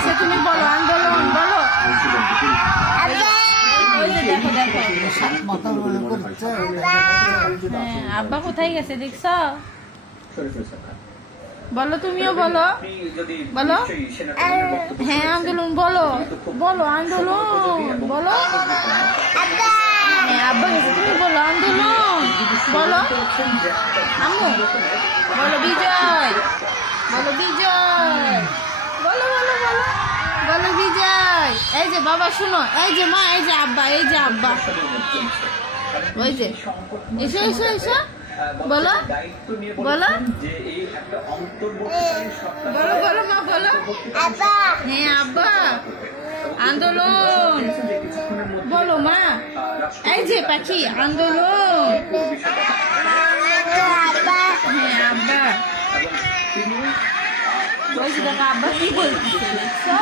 গেছে, তুমি বলো আন্দোলন বলো। দেখো দেখো আব্বা কোথায় গেছে দেখছ? বলো তুমিও বলো বলো। হ্যাঁ আন্দোলন বলো বলো আন্দোলন বলো। হ্যাঁ আব্বা গেছে, তুমি বলো আন্দোলন বলো। আম্মু বলো বিজয় বলো বিজয় বলো বলো বলো বলো বিজয়। এই যে বাবা শুনো, এই যে মা, এই যে আব্বা, এই যে আব্বা, ওই যে এসো এসো এসো বলো বলো বলো বলো মা বলো। হ্যাঁ আব্বা আন্দোলন বলো মা। এই যে পাখি আন্দোলন। হ্যাঁ আব্বা, ওই যে দেখো আব্বা কি বলতেছে দেখছো?